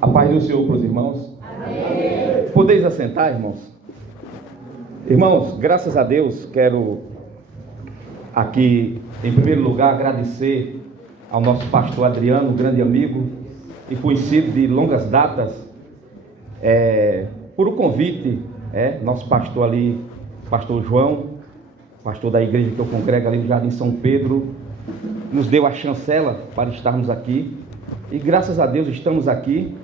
A paz do Senhor para os irmãos. Amém. Podeis assentar, irmãos? Irmãos, graças a Deus, quero aqui, em primeiro lugar, agradecer ao nosso pastor Adriano, grande amigo e conhecido de longas datas, por o convite, nosso pastor ali, pastor João, pastor da igreja que eu congrego ali no Jardim São Pedro, nos deu a chancela para estarmos aqui, e graças a Deus estamos aqui,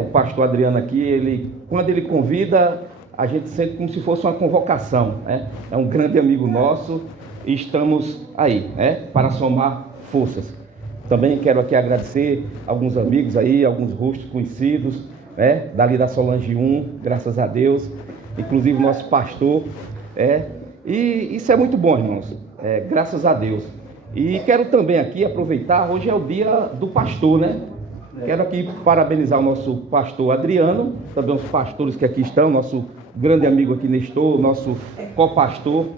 o pastor Adriano aqui, quando ele convida, a gente sente como se fosse uma convocação, é um grande amigo nosso, e estamos aí, para somar forças. Também quero aqui agradecer alguns amigos aí, alguns rostos conhecidos, dali da Solange 1, graças a Deus, inclusive o nosso pastor, e isso é muito bom, irmãos, graças a Deus. E quero também aqui aproveitar, hoje é o dia do pastor, Quero aqui parabenizar o nosso pastor Adriano, também os pastores que aqui estão, nosso grande amigo aqui Nestor, nosso co-pastor,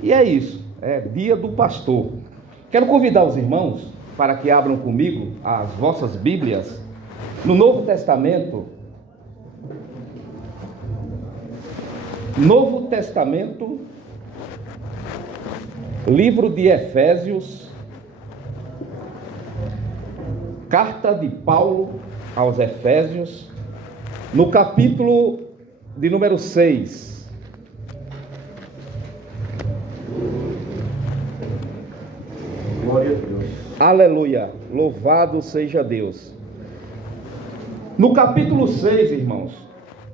e é isso, dia do pastor. Quero convidar os irmãos para que abram comigo as vossas Bíblias no Novo Testamento, livro de Efésios, carta de Paulo aos Efésios, no capítulo de número 6. Glória a Deus. Aleluia, louvado seja Deus. No capítulo 6, irmãos,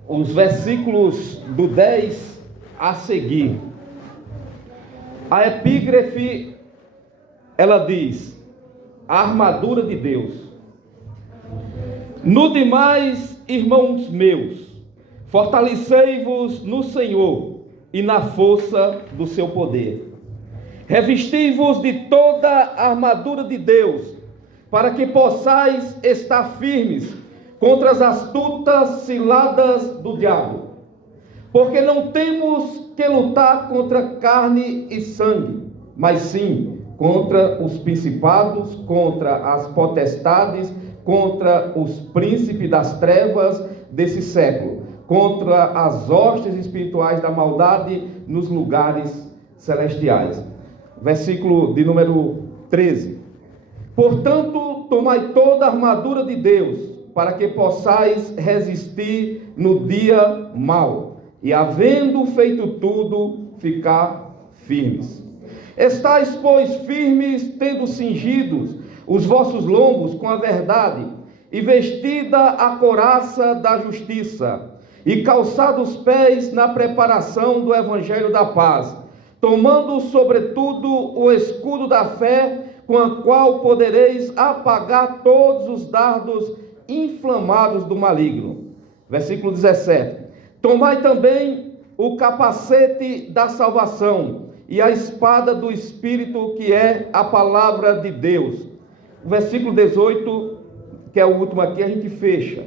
os versículos do 10 a seguir, a epígrafe, ela diz: a armadura de Deus. No demais, irmãos meus, fortalecei-vos no Senhor e na força do seu poder. Revesti-vos de toda a armadura de Deus, para que possais estar firmes contra as astutas ciladas do diabo. Porque não temos que lutar contra carne e sangue, mas sim contra os principados, contra as potestades, contra os príncipes das trevas desse século, contra as hostes espirituais da maldade nos lugares celestiais. Versículo de número 13. Portanto, tomai toda a armadura de Deus, para que possais resistir no dia mau, e havendo feito tudo, ficar firmes. Estais, pois, firmes, tendo cingidos os vossos lombos com a verdade, e vestida a couraça da justiça, e calçados os pés na preparação do evangelho da paz, tomando sobretudo o escudo da fé, com a qual podereis apagar todos os dardos inflamados do maligno. Versículo 17. Tomai também o capacete da salvação e a espada do Espírito, que é a palavra de Deus. O versículo 18, que é o último aqui, a gente fecha.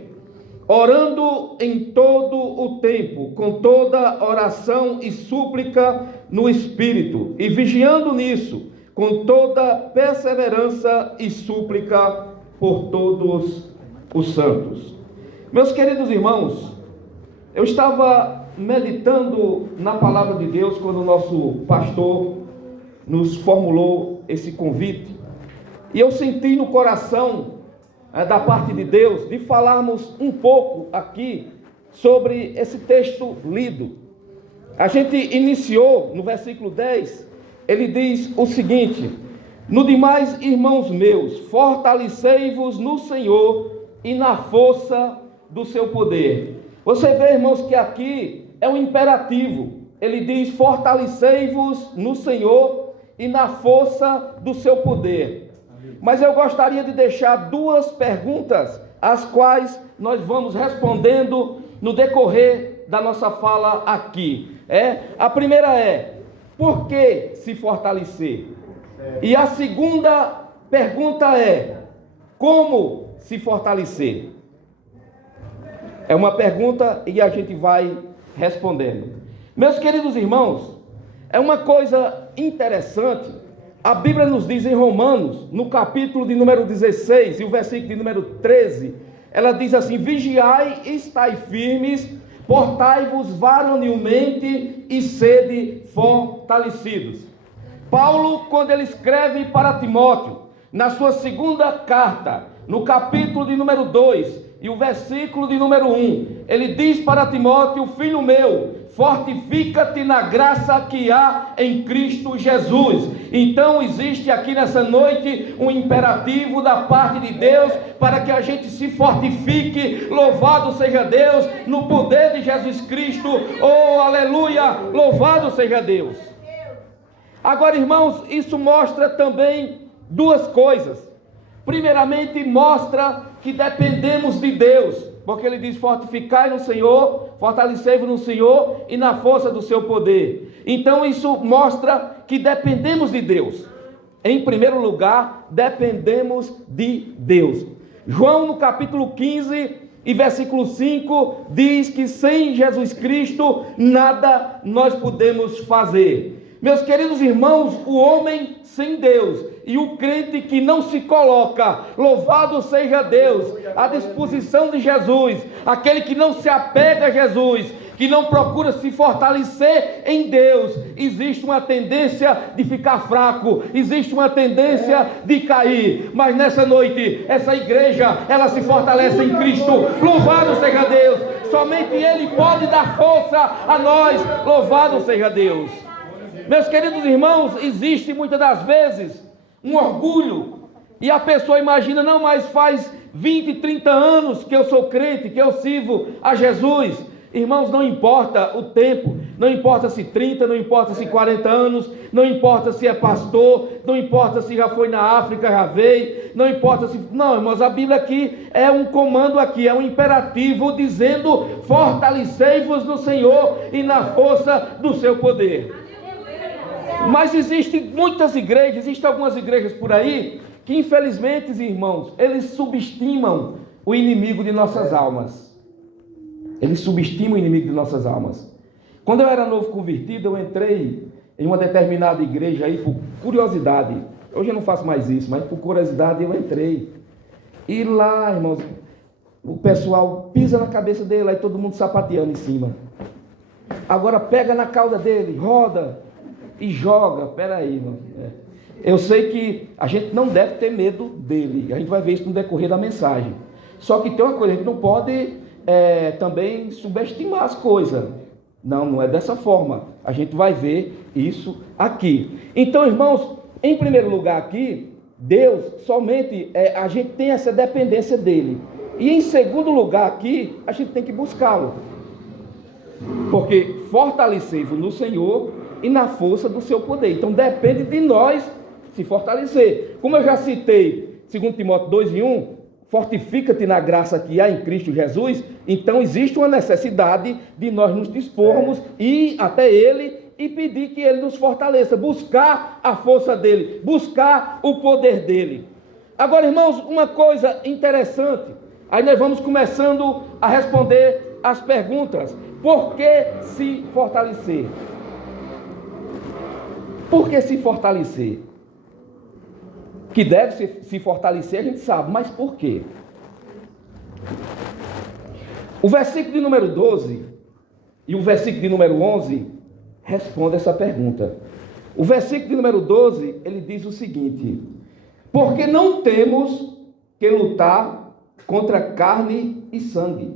Orando em todo o tempo, com toda oração e súplica no Espírito, e vigiando nisso, com toda perseverança e súplica por todos os santos. Meus queridos irmãos, eu estava meditando na palavra de Deus quando o nosso pastor nos formulou esse convite, e eu senti no coração da parte de Deus de falarmos um pouco aqui sobre esse texto lido. A gente iniciou no versículo 10, ele diz o seguinte: no demais, irmãos meus, fortalecei-vos no Senhor e na força do seu poder. Você vê, irmãos, que aqui é um imperativo. Ele diz: fortalecei-vos no Senhor e na força do seu poder. Mas eu gostaria de deixar duas perguntas, as quais nós vamos respondendo no decorrer da nossa fala aqui. A primeira é: por que se fortalecer? E a segunda pergunta é: como se fortalecer? É uma pergunta e a gente vai respondendo. Meus queridos irmãos, é uma coisa interessante. A Bíblia nos diz em Romanos, no capítulo de número 16 e o versículo de número 13, ela diz assim: vigiai, estai firmes, portai-vos varonilmente e sede fortalecidos. Paulo, quando ele escreve para Timóteo, na sua segunda carta, no capítulo de número 2 e o versículo de número 1, ele diz para Timóteo: filho meu, fortifica-te na graça que há em Cristo Jesus. Então existe aqui nessa noite um imperativo da parte de Deus para que a gente se fortifique. Louvado seja Deus, no poder de Jesus Cristo. Oh, aleluia, louvado seja Deus. Agora, irmãos, isso mostra também duas coisas. Primeiramente, mostra que dependemos de Deus, porque ele diz: fortificai no Senhor, fortalecei-vos no Senhor e na força do seu poder. Então isso mostra que dependemos de Deus. Em primeiro lugar, dependemos de Deus. João, no capítulo 15 e versículo 5, diz que sem Jesus Cristo nada nós podemos fazer. Meus queridos irmãos, o homem sem Deus e o crente que não se coloca, louvado seja Deus, à disposição de Jesus, aquele que não se apega a Jesus, que não procura se fortalecer em Deus, existe uma tendência de ficar fraco, existe uma tendência de cair. Mas nessa noite, essa igreja, ela se fortalece em Cristo. Louvado seja Deus, somente Ele pode dar força a nós. Louvado seja Deus. Meus queridos irmãos, existe muitas das vezes um orgulho, e a pessoa imagina: não, mas faz 20, 30 anos que eu sou crente, que eu sirvo a Jesus. Irmãos, não importa o tempo, não importa se 30, não importa se 40 anos, não importa se é pastor, não importa se já foi na África, já veio, não importa se... Não, irmãos, a Bíblia aqui é um comando aqui, é um imperativo dizendo: fortalecei-vos no Senhor e na força do seu poder. Mas existem muitas igrejas, existem algumas igrejas por aí que, infelizmente, irmãos, eles subestimam o inimigo de nossas almas. Eles subestimam o inimigo de nossas almas. Quando eu era novo convertido, eu entrei em uma determinada igreja aí por curiosidade. Hoje eu não faço mais isso, mas por curiosidade eu entrei. E lá, irmãos, o pessoal pisa na cabeça dele, aí todo mundo sapateando em cima. Agora pega na cauda dele, roda e joga. Peraí, irmão. Eu sei que a gente não deve ter medo dele. A gente vai ver isso no decorrer da mensagem. Só que tem uma coisa: a gente não pode também subestimar as coisas. Não é dessa forma. A gente vai ver isso aqui. Então, irmãos, em primeiro lugar aqui, Deus somente, a gente tem essa dependência dele. E em segundo lugar aqui, a gente tem que buscá-lo. Porque fortalecei-vos no Senhor e na força do seu poder. Então depende de nós se fortalecer. Como eu já citei, 2 Timóteo 2:1, fortifica-te na graça que há em Cristo Jesus. Então existe uma necessidade de nós nos dispormos, ir até Ele e pedir que Ele nos fortaleça, buscar a força dEle, buscar o poder dEle. Agora, irmãos, uma coisa interessante, aí nós vamos começando a responder as perguntas. Por que se fortalecer? Por que se fortalecer? Que deve se fortalecer, a gente sabe, mas por quê? O versículo de número 12 e o versículo de número 11 respondem essa pergunta. O versículo de número 12, ele diz o seguinte: porque não temos que lutar contra carne e sangue,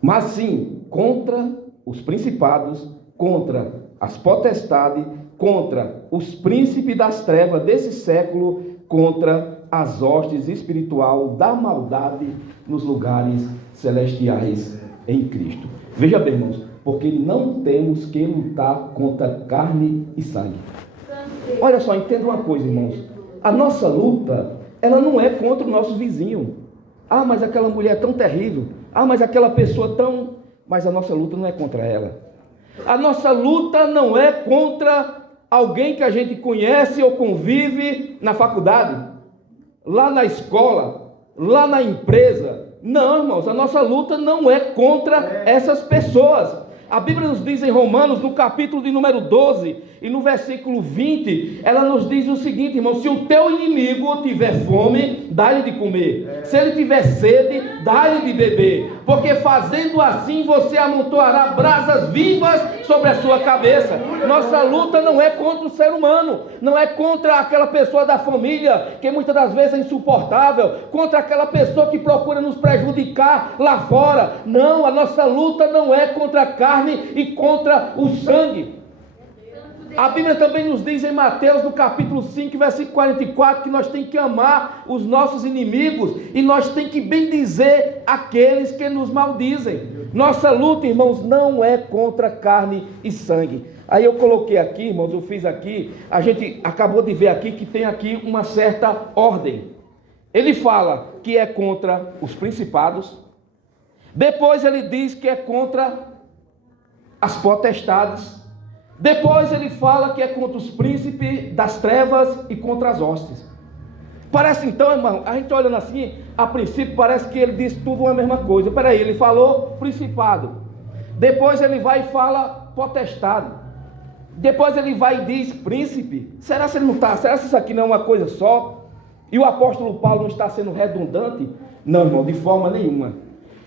mas sim contra os principados, contra as potestades, contra os príncipes das trevas desse século, contra as hostes espiritual da maldade nos lugares celestiais em Cristo. Veja bem, irmãos, porque não temos que lutar contra carne e sangue. Olha só, entenda uma coisa, irmãos. A nossa luta, ela não é contra o nosso vizinho. Ah, mas aquela mulher é tão terrível. Ah, mas aquela pessoa tão... Mas a nossa luta não é contra ela. A nossa luta não é contra alguém que a gente conhece ou convive na faculdade, lá na escola, lá na empresa. Não, irmãos, a nossa luta não é contra essas pessoas. A Bíblia nos diz em Romanos, no capítulo de número 12 e no versículo 20, ela nos diz o seguinte, irmão: se o teu inimigo tiver fome, dá-lhe de comer. Se ele tiver sede, dá-lhe de beber. Porque fazendo assim, você amontoará brasas vivas sobre a sua cabeça. Nossa luta não é contra o ser humano, não é contra aquela pessoa da família, que muitas das vezes é insuportável, contra aquela pessoa que procura nos prejudicar lá fora. Não, a nossa luta não é contra a carne e contra o sangue. A Bíblia também nos diz em Mateus, no capítulo 5, versículo 44, que nós temos que amar os nossos inimigos e nós temos que bendizer aqueles que nos maldizem. Nossa luta, irmãos, não é contra carne e sangue. Aí eu coloquei aqui, irmãos, eu fiz aqui, a gente acabou de ver aqui que tem aqui uma certa ordem. Ele fala que é contra os principados, depois ele diz que é contra as potestades, depois ele fala que é contra os príncipes das trevas e contra as hostes. Parece então, irmão, a gente olhando assim, a princípio parece que ele diz tudo a mesma coisa. Peraí, ele falou principado, depois ele vai e fala potestade, depois ele vai e diz príncipe. Será que ele não está? Será que isso aqui não é uma coisa só? E o apóstolo Paulo não está sendo redundante? Não, irmão, de forma nenhuma.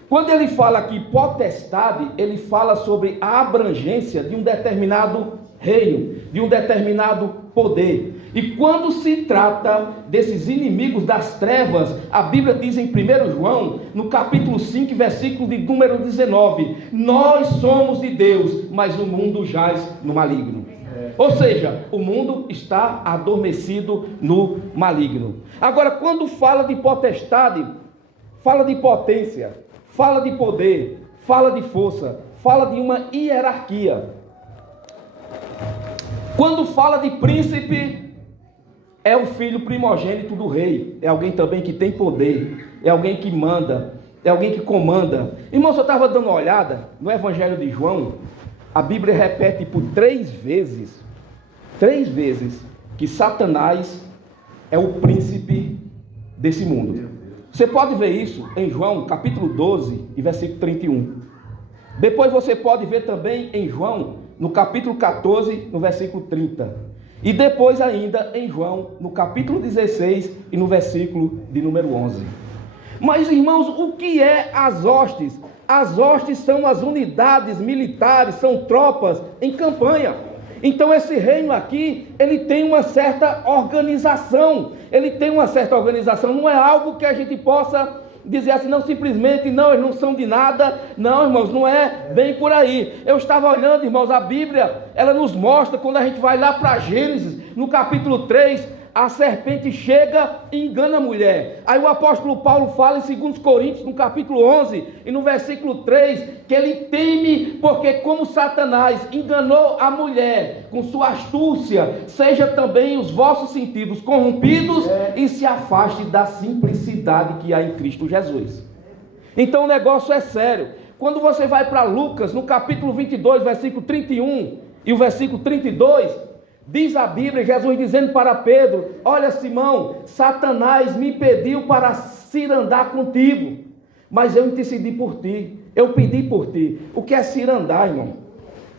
Quando ele fala aqui potestade, ele fala sobre a abrangência de um determinado reino, de um determinado poder. E quando se trata desses inimigos das trevas, a Bíblia diz em 1 João, no capítulo 5, versículo de número 19, nós somos de Deus, mas o mundo jaz no maligno. Ou seja, o mundo está adormecido no maligno. Agora, quando fala de potestade, fala de potência, fala de poder, fala de força, fala de uma hierarquia. Quando fala de príncipe, é o filho primogênito do rei, é alguém também que tem poder, é alguém que manda, é alguém que comanda. Irmãos, eu estava dando uma olhada no Evangelho de João, a Bíblia repete por 3 vezes, que Satanás é o príncipe desse mundo. Você pode ver isso em João, capítulo 12 e versículo 31. Depois você pode ver também em João, no capítulo 14, no versículo 30. E depois ainda em João, no capítulo 16 e no versículo de número 11. Mas, irmãos, o que é as hostes? As hostes são as unidades militares, são tropas em campanha. Então esse reino aqui, ele tem uma certa organização, não é algo que a gente possa dizer assim, não, simplesmente, não, eles não são de nada. Não, irmãos, não é bem por aí. Eu estava olhando, irmãos, a Bíblia, ela nos mostra, quando a gente vai lá para Gênesis, no capítulo 3, a serpente chega e engana a mulher. Aí o apóstolo Paulo fala em 2 Coríntios, no capítulo 11 e no versículo 3, que ele teme, porque como Satanás enganou a mulher com sua astúcia, seja também os vossos sentidos corrompidos e se afaste da simplicidade que há em Cristo Jesus. Então o negócio é sério. Quando você vai para Lucas, no capítulo 22, versículo 31 e o versículo 32, diz a Bíblia, Jesus dizendo para Pedro: olha, Simão, Satanás me pediu para cirandar contigo, mas eu intercedi por ti, eu pedi por ti. O que é cirandar, irmão?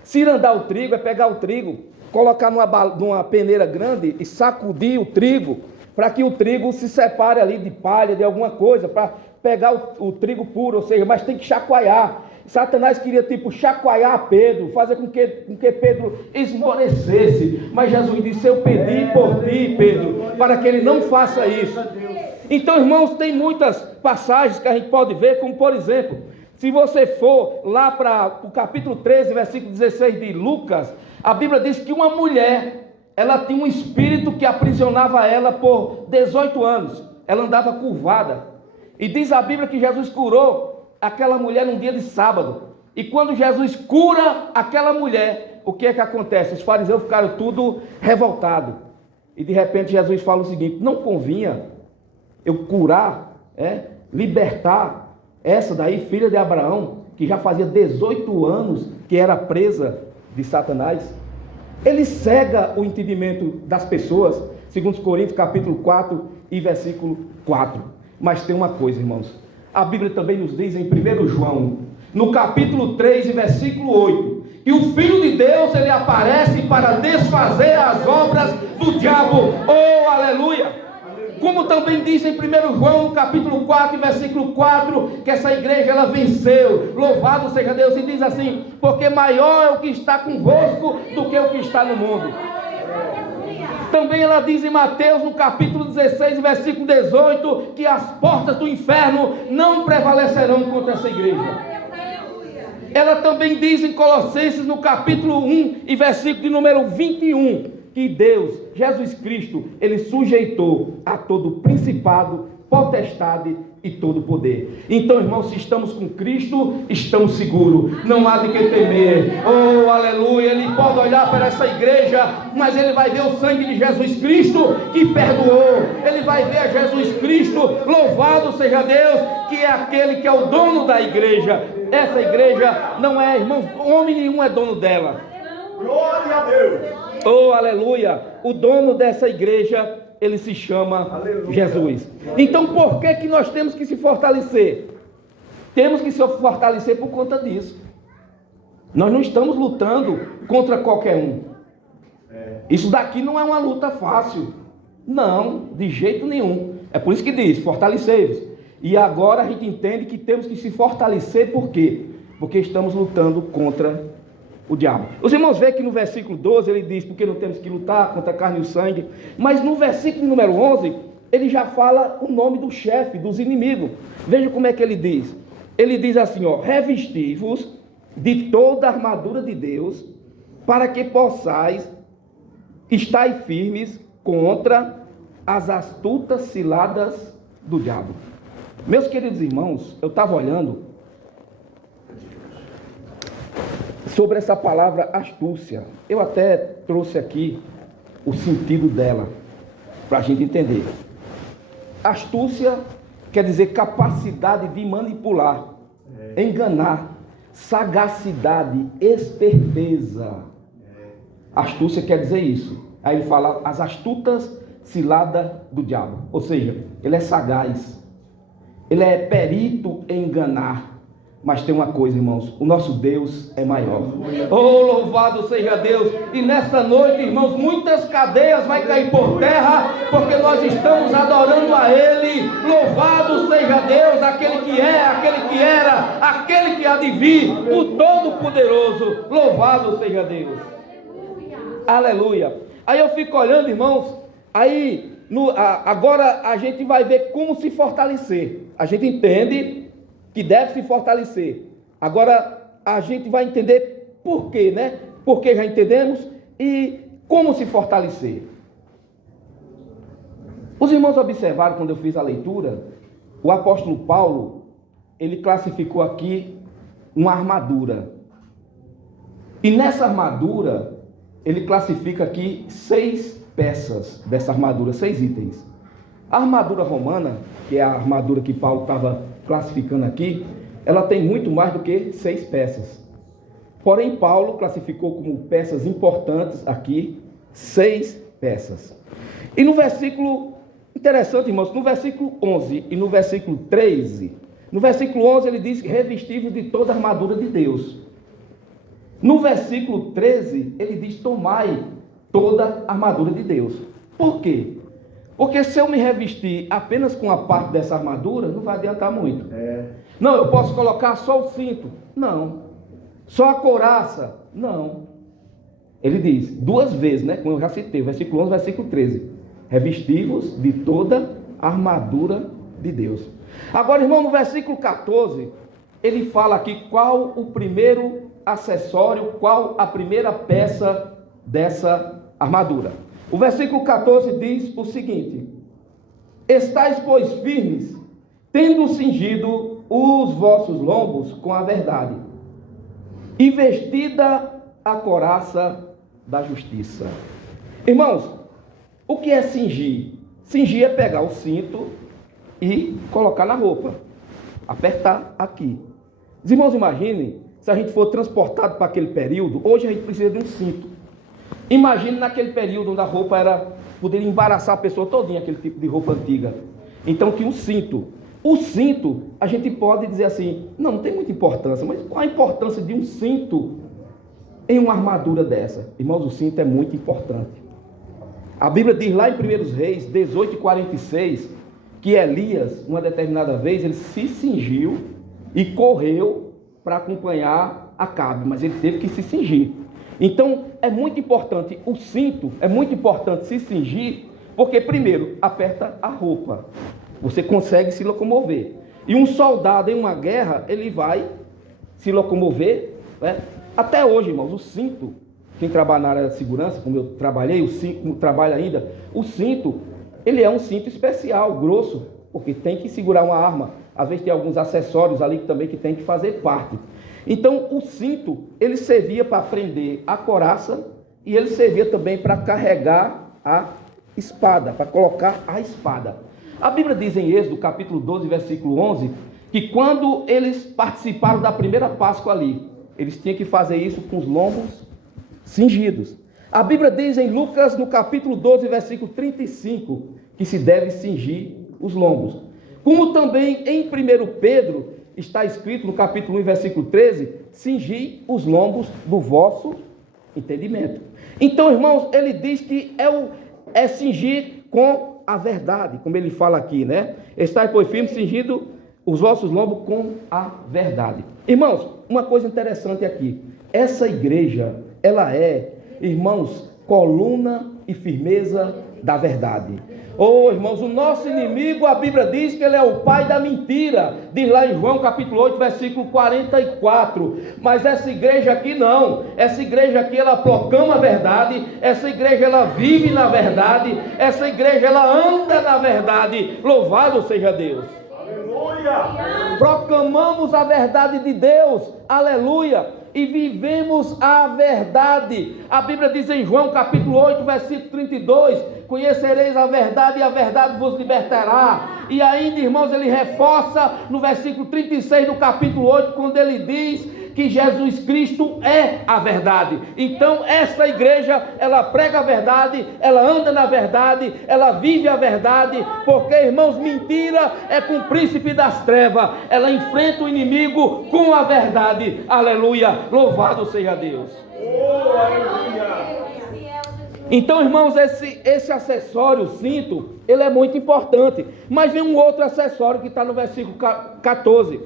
Cirandar o trigo é pegar o trigo, colocar numa peneira grande e sacudir o trigo, para que o trigo se separe ali de palha, de alguma coisa, para pegar o trigo puro, ou seja, mas tem que chacoalhar. Satanás queria chacoalhar Pedro, fazer com que Pedro esmorecesse, mas Jesus disse: eu pedi por ti, Pedro, para que ele não faça isso. Então, irmãos, tem muitas passagens que a gente pode ver, como por exemplo, se você for lá para o capítulo 13, versículo 16 de Lucas, a Bíblia diz que uma mulher, ela tinha um espírito que aprisionava ela por 18 anos, ela andava curvada, e diz a Bíblia que Jesus curou aquela mulher num dia de sábado. E quando Jesus cura aquela mulher, o que é que acontece? Os fariseus ficaram tudo revoltados. E de repente Jesus fala o seguinte: não convinha eu curar, libertar essa daí, filha de Abraão, que já fazia 18 anos que era presa de Satanás? Ele cega o entendimento das pessoas, segundo Coríntios capítulo 4 e versículo 4. Mas tem uma coisa, irmãos, a Bíblia também nos diz em 1 João, no capítulo 3 e versículo 8, que o Filho de Deus, ele aparece para desfazer as obras do diabo. Oh, aleluia! Como também diz em 1 João, capítulo 4, versículo 4, que essa igreja, ela venceu. Louvado seja Deus. E diz assim: porque maior é o que está convosco do que o que está no mundo. Também ela diz em Mateus, no capítulo 16, versículo 18, que as portas do inferno não prevalecerão contra essa igreja. Ela também diz em Colossenses, no capítulo 1 e versículo de número 21, que Deus, Jesus Cristo, ele sujeitou a todo principado, potestade e todo poder. Então, irmãos, se estamos com Cristo, estamos seguros, não há de que temer. Oh, aleluia! Ele pode olhar para essa igreja, mas ele vai ver o sangue de Jesus Cristo que perdoou. Ele vai ver a Jesus Cristo, louvado seja Deus, que é aquele que é o dono da igreja. Essa igreja não é, irmãos, homem nenhum é dono dela. Glória a Deus. Oh, aleluia! O dono dessa igreja, ele se chama Jesus. Então, por que nós temos que se fortalecer? Temos que se fortalecer por conta disso. Nós não estamos lutando contra qualquer um. Isso daqui não é uma luta fácil. Não, de jeito nenhum. É por isso que diz, fortalecei-vos. E agora a gente entende que temos que se fortalecer, por quê? Porque estamos lutando contra o diabo. Os irmãos veem que no versículo 12 ele diz, porque não temos que lutar contra a carne e o sangue. Mas no versículo número 11, ele já fala o nome do chefe, dos inimigos. Veja como é que ele diz. Ele diz assim, ó: revesti-vos de toda a armadura de Deus, para que possais estar firmes contra as astutas ciladas do diabo. Meus queridos irmãos, eu estava olhando sobre essa palavra astúcia. Eu até trouxe aqui o sentido dela, para a gente entender. Astúcia quer dizer capacidade de manipular, enganar, sagacidade, esperteza. Astúcia quer dizer isso. Aí ele fala as astutas ciladas do diabo. Ou seja, ele é sagaz, ele é perito em enganar. Mas tem uma coisa, irmãos, o nosso Deus é maior. Oh, louvado seja Deus! E nesta noite, irmãos, muitas cadeias vai cair por terra, porque nós estamos adorando a Ele. Louvado seja Deus, aquele que é, aquele que era, aquele que há de vir, o Todo-Poderoso. Louvado seja Deus! Aleluia! Aí eu fico olhando, irmãos, aí agora a gente vai ver como se fortalecer. A gente entende que deve se fortalecer. Agora a gente vai entender por quê, né? Porque já entendemos e como se fortalecer. Os irmãos observaram quando eu fiz a leitura, o apóstolo Paulo, ele classificou aqui uma armadura. E nessa armadura, ele classifica aqui 6 peças dessa armadura, 6 itens. A armadura romana, que é a armadura que Paulo estava classificando aqui, ela tem muito mais do que 6 peças. Porém, Paulo classificou como peças importantes aqui 6 peças. E no versículo, interessante, irmãos, no versículo 11 e no versículo 13, no versículo 11 ele diz: revesti-vos de toda a armadura de Deus. No versículo 13 ele diz: tomai toda a armadura de Deus. Por quê? Porque se eu me revestir apenas com a parte dessa armadura, não vai adiantar muito. Não, eu posso colocar só o cinto. Não. Só a couraça. Não. Ele diz 2 vezes, né? Como eu já citei, versículo 11, versículo 13. Revesti-vos de toda a armadura de Deus. Agora, irmão, no versículo 14, ele fala aqui qual o primeiro acessório, qual a primeira peça dessa armadura. O versículo 14 diz o seguinte: estais, pois, firmes, tendo cingido os vossos lombos com a verdade, e vestida a couraça da justiça. Irmãos, o que é cingir? Cingir é pegar o cinto e colocar na roupa, apertar aqui. Os irmãos, imaginem, se a gente for transportado para aquele período, hoje a gente precisa de um cinto. Imagine naquele período onde a roupa poderia embaraçar a pessoa todinha, aquele tipo de roupa antiga. Então tinha um cinto. O cinto, a gente pode dizer assim, não tem muita importância, mas qual a importância de um cinto em uma armadura dessa? Irmãos, o cinto é muito importante. A Bíblia diz lá em 1 Reis 18:46 que Elias, uma determinada vez, ele se cingiu e correu para acompanhar Acabe, mas ele teve que se cingir. Então é muito importante o cinto, é muito importante se cingir, porque primeiro aperta a roupa, você consegue se locomover. E um soldado em uma guerra, ele vai se locomover, né? Até hoje, irmãos, o cinto, quem trabalha na área de segurança, como eu trabalhei, o cinto, trabalho ainda, o cinto, ele é um cinto especial, grosso, porque tem que segurar uma arma. Às vezes tem alguns acessórios ali também que tem que fazer parte. Então o cinto, ele servia para prender a couraça e ele servia também para carregar a espada, para colocar a espada. A Bíblia diz em Êxodo, capítulo 12, versículo 11, que quando eles participaram da primeira Páscoa ali, eles tinham que fazer isso com os lombos cingidos. A Bíblia diz em Lucas, no capítulo 12, versículo 35, que se deve cingir os lombos. Como também em 1 Pedro está escrito no capítulo 1, versículo 13, cingir os lombos do vosso entendimento. Então, irmãos, ele diz que é cingir com a verdade, como ele fala aqui, né? Estai, pois, firme, cingido os vossos lombos com a verdade. Irmãos, uma coisa interessante aqui, essa igreja, ela é, irmãos, coluna e firmeza da verdade. Oh, irmãos, o nosso inimigo, a Bíblia diz que ele é o pai da mentira, diz lá em João capítulo 8, versículo 44, mas essa igreja aqui não, essa igreja aqui ela proclama a verdade, essa igreja ela vive na verdade, essa igreja ela anda na verdade, louvado seja Deus. Aleluia! Proclamamos a verdade de Deus, aleluia, e vivemos a verdade. A Bíblia diz em João capítulo 8, versículo 32, conhecereis a verdade e a verdade vos libertará. E ainda, irmãos, ele reforça no versículo 36 do capítulo 8, quando ele diz que Jesus Cristo é a verdade. Então essa igreja, ela prega a verdade, ela anda na verdade, ela vive a verdade, porque, irmãos, mentira é com o príncipe das trevas, ela enfrenta o inimigo com a verdade, aleluia, louvado seja Deus. Oh, aleluia. Então, irmãos, esse acessório, o cinto, ele é muito importante, mas vem um outro acessório que está no versículo 14,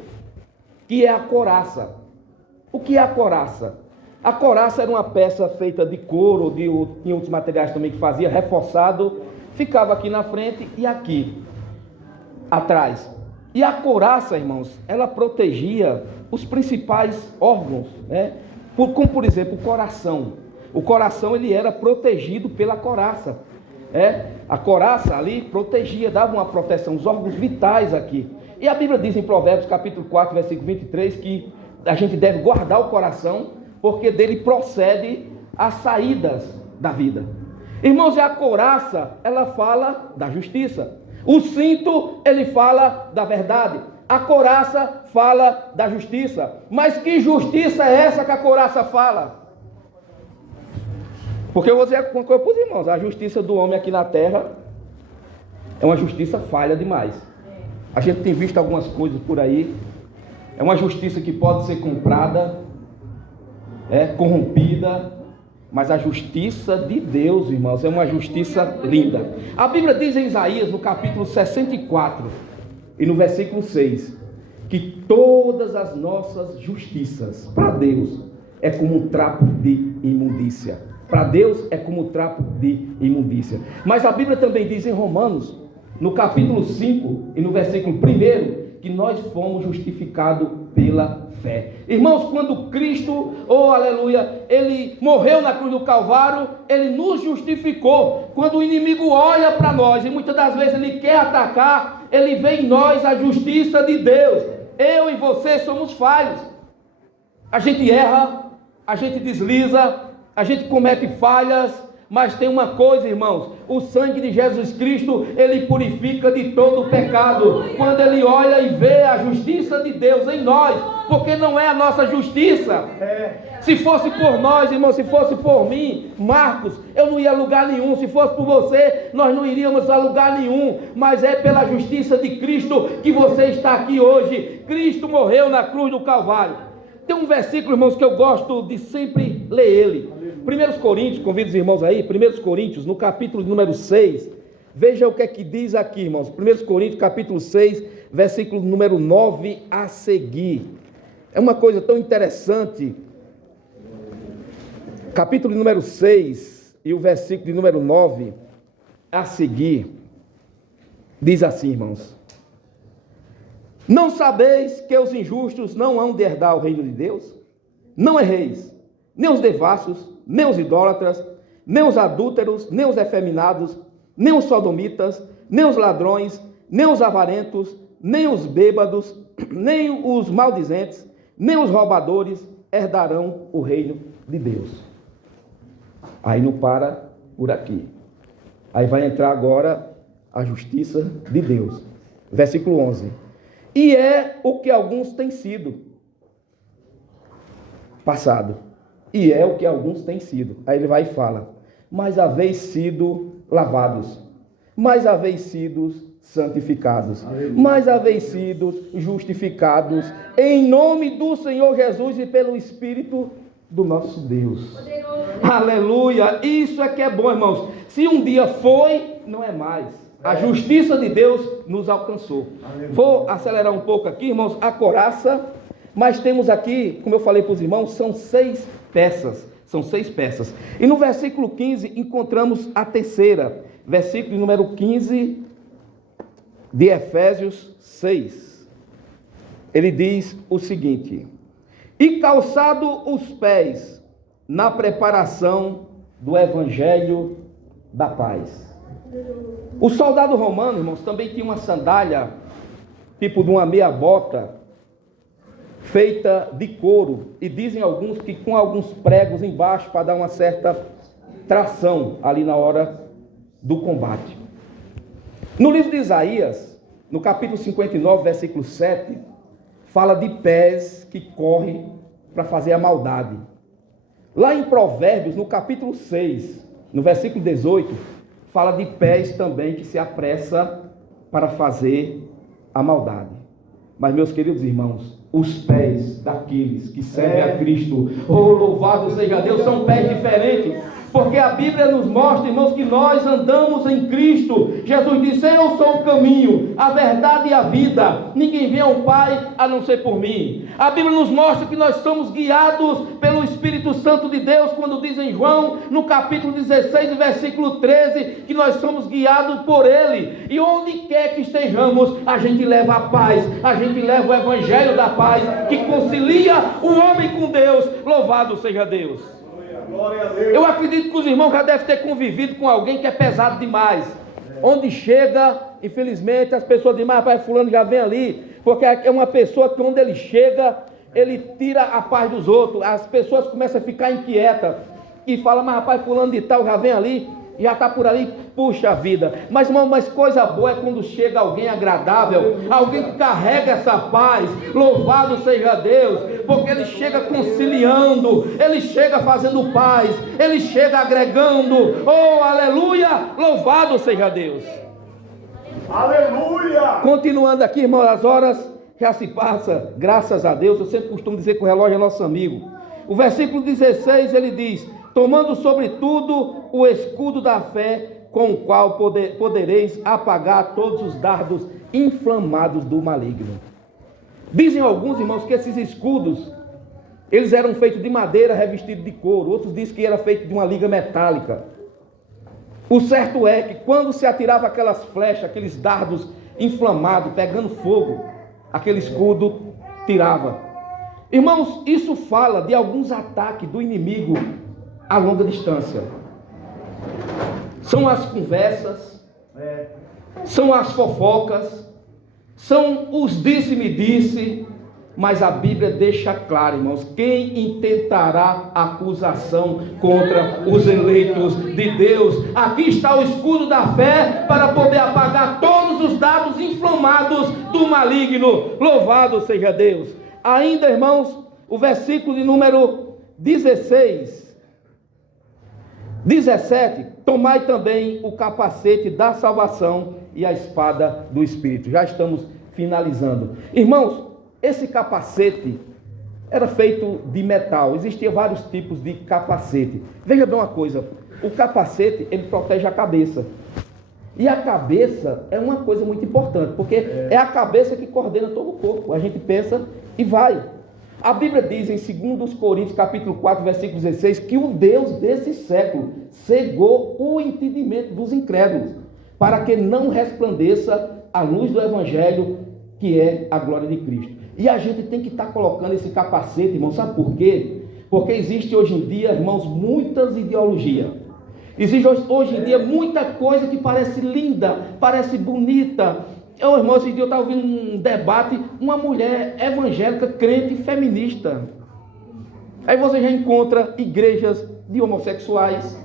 que é a couraça. O que é a couraça? A couraça era uma peça feita de couro, tinha outros materiais também que fazia, reforçado, ficava aqui na frente e aqui atrás. E a couraça, irmãos, ela protegia os principais órgãos, né? Como por exemplo o coração. O coração ele era protegido pela couraça. A couraça ali protegia, dava uma proteção, os órgãos vitais aqui. E a Bíblia diz em Provérbios capítulo 4, versículo 23, que a gente deve guardar o coração, porque dele procede as saídas da vida. Irmãos, e a couraça, ela fala da justiça. O cinto, ele fala da verdade. A couraça fala da justiça. Mas que justiça é essa que a couraça fala? Porque eu vou dizer uma coisa para os irmãos, a justiça do homem aqui na terra é uma justiça falha demais. A gente tem visto algumas coisas por aí. É uma justiça que pode ser comprada, corrompida, mas a justiça de Deus, irmãos, é uma justiça linda. A Bíblia diz em Isaías, no capítulo 64, e no versículo 6, que todas as nossas justiças, para Deus, é como um trapo de imundícia. Para Deus é como um trapo de imundícia. Mas a Bíblia também diz em Romanos, no capítulo 5, e no versículo 1, que nós fomos justificados pela fé. Irmãos, quando Cristo, oh aleluia, ele morreu na cruz do Calvário, ele nos justificou. Quando o inimigo olha para nós, e muitas das vezes ele quer atacar, ele vê em nós a justiça de Deus. Eu e você somos falhos. A gente erra, a gente desliza, a gente comete falhas, mas tem uma coisa, irmãos, o sangue de Jesus Cristo, ele purifica de todo o pecado, quando ele olha e vê a justiça de Deus em nós, porque não é a nossa justiça. Se fosse por nós, irmãos, se fosse por mim, Marcos, eu não ia a lugar nenhum. Se fosse por você, nós não iríamos a lugar nenhum, mas é pela justiça de Cristo que você está aqui hoje. Cristo morreu na cruz do Calvário. Tem um versículo, irmãos, que eu gosto de sempre lê ele. 1 Coríntios, convido os irmãos aí, 1 Coríntios, no capítulo número 6, veja o que é que diz aqui, irmãos. 1 Coríntios, capítulo 6, versículo número 9 a seguir. É uma coisa tão interessante. Capítulo número 6 e o versículo de número 9 a seguir, diz assim, irmãos: não sabeis que os injustos não hão de herdar o reino de Deus? Não erreis, nem os devassos, nem os idólatras, nem os adúlteros, nem os efeminados, nem os sodomitas, nem os ladrões, nem os avarentos, nem os bêbados, nem os maldizentes, nem os roubadores herdarão o reino de Deus. Aí não para por aqui. Aí vai entrar agora a justiça de Deus. Versículo 11. E é o que alguns têm sido. Passado. E é o que alguns têm sido. Aí ele vai e fala: mas haveis sido lavados, mas haveis sido santificados, mas haveis sido justificados em nome do Senhor Jesus e pelo Espírito do nosso Deus. Aleluia! Isso é que é bom, irmãos. Se um dia foi, não é mais. A justiça de Deus nos alcançou. Vou acelerar um pouco aqui, irmãos, a coraça. Mas temos aqui, como eu falei para os irmãos, são 6 peças. São 6 peças. E no versículo 15 encontramos a terceira. Versículo número 15 de Efésios 6. Ele diz o seguinte: e calçado os pés na preparação do evangelho da paz. O soldado romano, irmãos, também tinha uma sandália, tipo de uma meia bota, feita de couro, e dizem alguns que com alguns pregos embaixo para dar uma certa tração ali na hora do combate. No livro de Isaías, no capítulo 59, versículo 7, fala de pés que correm para fazer a maldade. Lá em Provérbios, no capítulo 6, no versículo 18, fala de pés também que se apressa para fazer a maldade. Mas, meus queridos irmãos, os pés daqueles que servem a Cristo, oh, louvado seja Deus, são pés diferentes. Porque a Bíblia nos mostra, irmãos, que nós andamos em Cristo. Jesus disse: eu sou o caminho, a verdade e a vida. Ninguém vem ao Pai a não ser por mim. A Bíblia nos mostra que nós somos guiados pelo Espírito Santo de Deus, quando diz em João, no capítulo 16, versículo 13, que nós somos guiados por Ele. E onde quer que estejamos, a gente leva a paz, a gente leva o Evangelho da paz, que concilia o homem com Deus. Louvado seja Deus. Eu acredito que os irmãos já devem ter convivido com alguém que é pesado demais. Onde chega, infelizmente, as pessoas dizem: mas rapaz, fulano já vem ali. Porque é uma pessoa que onde ele chega, ele tira a paz dos outros. As pessoas começam a ficar inquietas e falam: mas rapaz, fulano de tal já vem ali, já está por ali. Puxa vida. Mas, irmão, mas coisa boa é quando chega alguém agradável, alguém que carrega essa paz. Louvado seja Deus, porque ele chega conciliando, ele chega fazendo paz, ele chega agregando. Oh, aleluia, louvado seja Deus. Aleluia! Continuando aqui, irmão, as horas já se passam, graças a Deus. Eu sempre costumo dizer que o relógio é nosso amigo. O versículo 16, ele diz: tomando sobretudo o escudo da fé, com o qual podereis apagar todos os dardos inflamados do maligno. Dizem alguns, irmãos, que esses escudos, eles eram feitos de madeira revestido de couro. Outros dizem que era feito de uma liga metálica. O certo é que quando se atirava aquelas flechas, aqueles dardos inflamados, pegando fogo, aquele escudo tirava. Irmãos, isso fala de alguns ataques do inimigo a longa distância. São as conversas, são as fofocas, são os disse-me-disse, mas a Bíblia deixa claro, irmãos, quem intentará acusação contra os eleitos de Deus? Aqui está o escudo da fé para poder apagar todos os dardos inflamados do maligno. Louvado seja Deus. Ainda, irmãos, o versículo de número 17, tomai também o capacete da salvação e a espada do Espírito. Já estamos finalizando. Irmãos, esse capacete era feito de metal. Existiam vários tipos de capacete. Veja bem uma coisa, o capacete, ele protege a cabeça. E a cabeça é uma coisa muito importante, porque é a cabeça que coordena todo o corpo. A gente pensa e vai. A Bíblia diz em 2 Coríntios, capítulo 4, versículo 16, que o Deus desse século cegou o entendimento dos incrédulos, para que não resplandeça a luz do Evangelho, que é a glória de Cristo. E a gente tem que estar colocando esse capacete, irmão, sabe por quê? Porque existe hoje em dia, irmãos, muitas ideologias. Existe hoje em dia muita coisa que parece linda, parece bonita. Irmão, esse dia eu estava ouvindo um debate, uma mulher evangélica, crente, feminista. Aí você já encontra igrejas de homossexuais.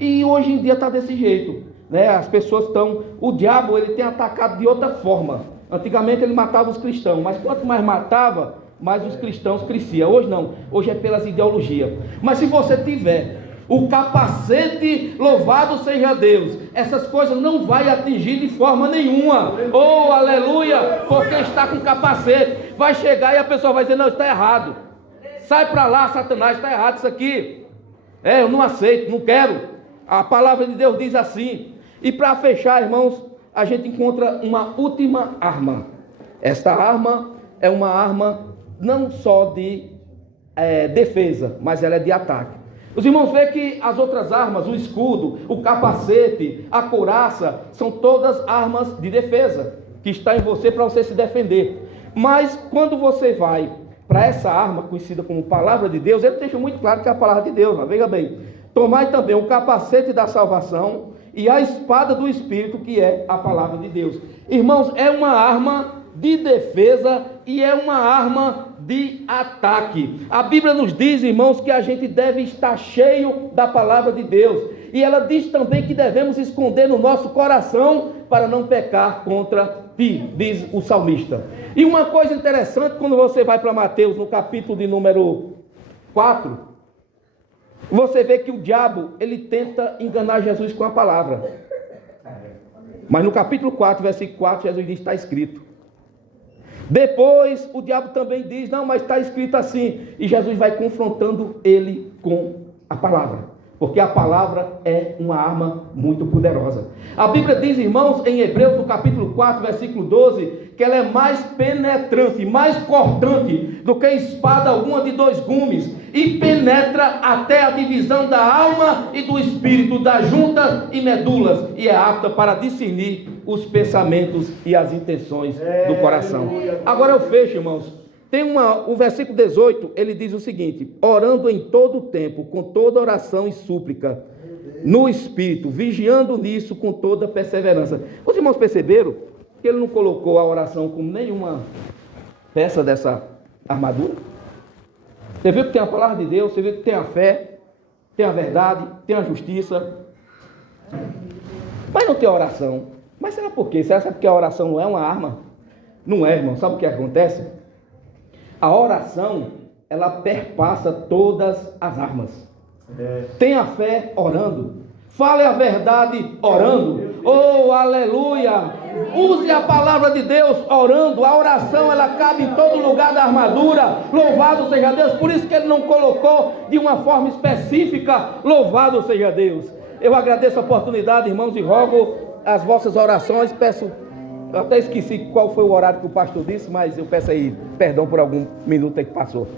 E hoje em dia está desse jeito, né? As pessoas estão... O diabo, ele tem atacado de outra forma. Antigamente ele matava os cristãos, mas quanto mais matava, mais os cristãos cresciam. Hoje não, hoje é pelas ideologias. Mas se você tiver o capacete, louvado seja Deus, essas coisas não vai atingir de forma nenhuma. Oh, aleluia, porque está com capacete. Vai chegar e a pessoa vai dizer, não, está errado. Sai para lá, Satanás, está errado isso aqui. Eu não aceito, não quero. A palavra de Deus diz assim. E para fechar, irmãos, a gente encontra uma última arma. Esta arma é uma arma não só de defesa, mas ela é de ataque. Os irmãos veem que as outras armas, o escudo, o capacete, a couraça, são todas armas de defesa, que está em você para você se defender. Mas quando você vai para essa arma, conhecida como palavra de Deus, ele deixa muito claro que é a palavra de Deus, mas veja bem, tomai também o capacete da salvação e a espada do Espírito, que é a palavra de Deus. Irmãos, é uma arma de defesa e é uma arma de ataque. A Bíblia nos diz, irmãos, que a gente deve estar cheio da palavra de Deus. E ela diz também que devemos esconder no nosso coração para não pecar contra ti, diz o salmista. E uma coisa interessante, quando você vai para Mateus, no capítulo de número 4, você vê que o diabo, ele tenta enganar Jesus com a palavra. Mas no capítulo 4, versículo 4, Jesus diz, está escrito. Depois o diabo também diz, não, mas está escrito assim. E Jesus vai confrontando ele com a palavra. Porque a palavra é uma arma muito poderosa. A Bíblia diz, irmãos, em Hebreus, no capítulo 4, versículo 12, que ela é mais penetrante, mais cortante do que espada alguma de 2 gumes, e penetra até a divisão da alma e do espírito, das juntas e medulas, e é apta para discernir os pensamentos e as intenções do coração. Agora eu fecho, irmãos. Tem o versículo 18, ele diz o seguinte: orando em todo o tempo, com toda oração e súplica, no Espírito, vigiando nisso com toda perseverança. Os irmãos perceberam que ele não colocou a oração como nenhuma peça dessa armadura? Você viu que tem a palavra de Deus, você viu que tem a fé, tem a verdade, tem a justiça, mas não tem a oração. Mas será por quê? Será que a oração não é uma arma? Não é, irmão. Sabe o que acontece? A oração, ela perpassa todas as armas. Tenha fé orando. Fale a verdade orando. Oh, aleluia! Use a palavra de Deus orando. A oração, ela cabe em todo lugar da armadura. Louvado seja Deus. Por isso que ele não colocou de uma forma específica. Louvado seja Deus. Eu agradeço a oportunidade, irmãos, e rogo as vossas orações. Peço... Eu até esqueci qual foi o horário que o pastor disse, mas eu peço aí perdão por algum minuto aí que passou.